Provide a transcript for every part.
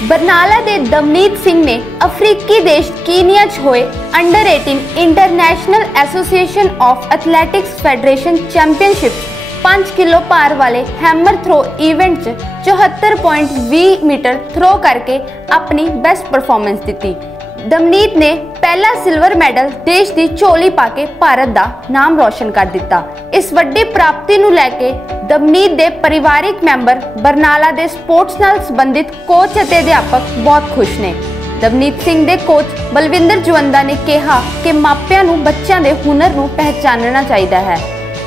ਬਰਨਾਲਾ ਦੇ ਦਮਨੀਤ ਸਿੰਘ ਨੇ ਅਫਰੀਕੀ ਦੇਸ਼ ਕੀਨੀਆ 'ਚ ਹੋਏ under 18 international association of athletics federation championship 5 kilo ਭਾਰ ਵਾਲੇ ਹੈਮਰ ਥਰੋ ਇਵੈਂਟ 'ਚ 74.20 ਮੀਟਰ ਥਰੋ ਕਰਕੇ ਆਪਣੀ ਬੈਸਟ ਪਰਫਾਰਮੈਂਸ ਦਿੱਤੀ। ਦਮਨੀਤ ਨੇ ਪਹਿਲਾ ਸਿਲਵਰ ਮੈਡਲ ਦੇਸ਼ ਦੀ ਝੋਲੀ ਪਾ ਕੇ ਭਾਰਤ ਦਾ ਨਾਮ ਰੌਸ਼ਨ ਕਰ ਦਿੱਤਾ। ਇਸ ਵੱਡੀ ਪ੍ਰਾਪਤੀ ਨੂੰ ਲੈ ਕੇ ਦਮਨੀਤ ਦੇ ਪਰਿਵਾਰਿਕ ਮੈਂਬਰ ਬਰਨਾਲਾ ਦੇ ਸਪੋਰਟਸ ਨਾਲ ਸੰਬੰਧਿਤ ਕੋਚ ਅਤੇ ਅਧਿਆਪਕ ਬਹੁਤ ਖੁਸ਼ ਨੇ। ਦਮਨੀਤ ਸਿੰਘ ਦੇ ਕੋਚ ਬਲਵਿੰਦਰ ਜਵੰਦਾ ਨੇ ਕਿਹਾ ਕਿ ਮਾਪਿਆਂ ਨੂੰ ਬੱਚਿਆਂ ਦੇ ਹੁਨਰ ਨੂੰ ਪਹਿਚਾਨਣਾ ਚਾਹੀਦਾ ਹੈ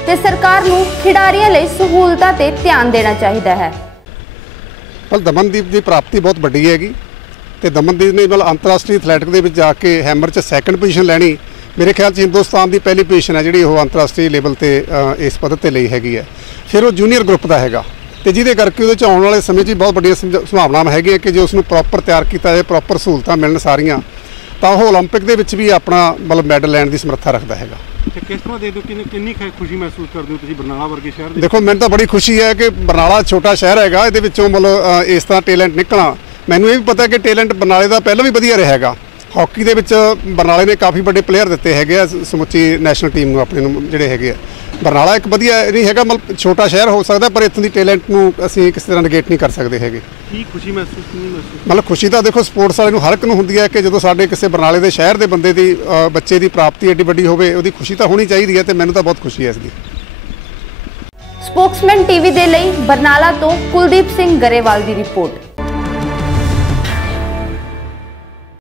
ਤੇ ਸਰਕਾਰ ਨੂੰ ਖਿਡਾਰੀਆਂ ਲਈ ਸਹੂਲਤਾਂ ਤੇ ਧਿਆਨ ਦੇਣਾ ਚਾਹੀਦਾ ਹੈ। ਪਰ ਦਮਨਦੀਪ ਦੀ ਪ੍ਰਾਪਤੀ ਬਹੁਤ ਵੱਡੀ ਹੈਗੀ। ਤੇ ਦਮਨਦੀਪ ਨੇ ਮਤਲਬ ਅੰਤਰਰਾਸ਼ਟਰੀ ਐਥਲੈਟਿਕ ਦੇ ਵਿੱਚ ਜਾ ਕੇ ਹੈਮਰ 'ਚ ਸੈਕੰਡ ਪੋਜੀਸ਼ਨ ਲੈਣੀ ਮੇਰੇ ਖਿਆਲ 'ਚ ਹਿੰਦੁਸਤਾਨ ਦੀ ਪਹਿਲੀ ਪੋਜੀਸ਼ਨ ਹੈ ਜਿਹੜੀ ਉਹ ਅੰਤਰਰਾਸ਼ਟਰੀ ਲੈਵਲ ਤੇ ਅ, ਇਸ ਪੱਧਰ ਤੇ ਲਈ ਹੈਗੀ ਹੈ ਫਿਰ ਉਹ ਜੂਨੀਅਰ ਗਰੁੱਪ ਦਾ ਹੈਗਾ ਤੇ ਜਿਹਦੇ ਕਰਕੇ ਉਹਦੇ 'ਚ ਆਉਣ ਵਾਲੇ ਸਮੇਂ 'ਚ ਵੀ ਬਹੁਤ ਵੱਡੀਆਂ ਸੰਭ- ਸੰਭਾਵਨਾਵਾਂ ਹੈਗੀਆਂ ਕਿ ਜੇ ਉਸ ਨੂੰ ਪ੍ਰੋਪਰ ਤਿਆਰ ਕੀਤਾ ਜਾਏ ਪ੍ਰੋਪਰ ਸਹੂਲਤਾਂ ਮਿਲਣ ਸਾਰੀਆਂ ਤਾਂ ਉਹ 올림픽 ਦੇ ਵਿੱਚ ਵੀ ਆਪਣਾ ਮਤਲਬ ਮੈਡਲ ਲੈਣ ਦੀ ਸਮਰੱਥਾ ਰੱਖਦਾ ਹੈਗਾ ਤੇ ਕਿਸ ਤਰ੍ਹਾਂ ਦੇ ਦਿਓ ਕਿੰਨੀ ਕਿੰਨੀ ਕੁ ਖੁਸ਼ੀ ਮਹਿਸੂਸ ਕਰਦੇ ਹੋ ਤੁਸੀਂ ਬਰਨਾਲਾ ਵਰਗੇ ਸ਼ਹਿਰ ਦੇ ਦੇਖੋ ਮੈਨੂੰ ਤਾਂ ਬੜੀ ਖੁਸ਼ੀ ਹੈ ਕਿ ਬਰਨਾਲਾ ਛੋਟਾ ਸ਼ਹਿਰ ਹੈਗਾ ਇਹਦੇ ਵਿੱਚੋਂ ਮਤਲਬ ਅ, ਇਸ ਤਰ੍ਹਾਂ ਟੈਲੈਂਟ ਨਿਕਲਣਾ ਮੈਨੂੰ ਇਹ ਵੀ ਪਤਾ ਕਿ ਟੈਲੈਂਟ ਬਰਨਾਲੇ ਦਾ ਪਹਿਲਾਂ ਵੀ ਵਧੀਆ ਰਿਹਾ ਹੈਗਾ। ਹਾਕੀ ਦੇ ਵਿੱਚ ਬਰਨਾਲੇ ਨੇ ਕਾਫੀ ਵੱਡੇ ਪਲੇਅਰ ਦਿੱਤੇ ਹੈਗੇ ਆ ਸਮੁੱਚੀ ਨੈਸ਼ਨਲ ਟੀਮ ਨੂੰ ਆਪਣੇ ਨੂੰ ਜਿਹੜੇ ਹੈਗੇ ਆ। ਬਰਨਾਲਾ ਇੱਕ ਵਧੀਆ ਨਹੀਂ ਹੈਗਾ ਮਤਲਬ ਛੋਟਾ ਸ਼ਹਿਰ ਹੋ ਸਕਦਾ ਪਰ ਇੱਥੋਂ ਦੀ ਟੈਲੈਂਟ ਨੂੰ ਅਸੀਂ ਕਿਸੇ ਤਰ੍ਹਾਂ ਨੇਗੇਟ ਨਹੀਂ ਕਰ ਸਕਦੇ ਹੈਗੇ। ਕੀ ਖੁਸ਼ੀ ਮਹਿਸੂਸ ਕਿੰਨੀ ਮਹਿਸੂਸ? ਮਤਲਬ ਖੁਸ਼ੀ ਤਾਂ ਦੇਖੋ ਸਪੋਰਟਸ ਵਾਲੇ ਨੂੰ ਹਰ ਇੱਕ ਨੂੰ ਹੁੰਦੀ ਹੈ ਕਿ ਜਦੋਂ ਸਾਡੇ ਕਿਸੇ ਬਰਨਾਲੇ ਦੇ ਸ਼ਹਿਰ ਦੇ ਬੰਦੇ ਦੀ ਬੱਚੇ ਦੀ ਪ੍ਰਾਪਤੀ ਏਡੀ ਵੱਡੀ ਹੋਵੇ ਉਹਦੀ ਖੁਸ਼ੀ ਤਾਂ ਹੋਣੀ ਚਾਹੀਦੀ ਹੈ ਤੇ ਮੈਨੂੰ ਤਾਂ ਬਹੁਤ ਖੁਸ਼ੀ ਹੈ ਇਸ ਦੀ। ਸਪੋਕਸਮੈਨ ਟੀਵੀ ਦੇ ਲਈ ਬਰਨਾਲਾ ਤੋਂ ਕੁਲਦੀਪ ਸਿੰਘ ਗਰੇਵਾਲ ਦੀ ਰਿਪੋਰਟ।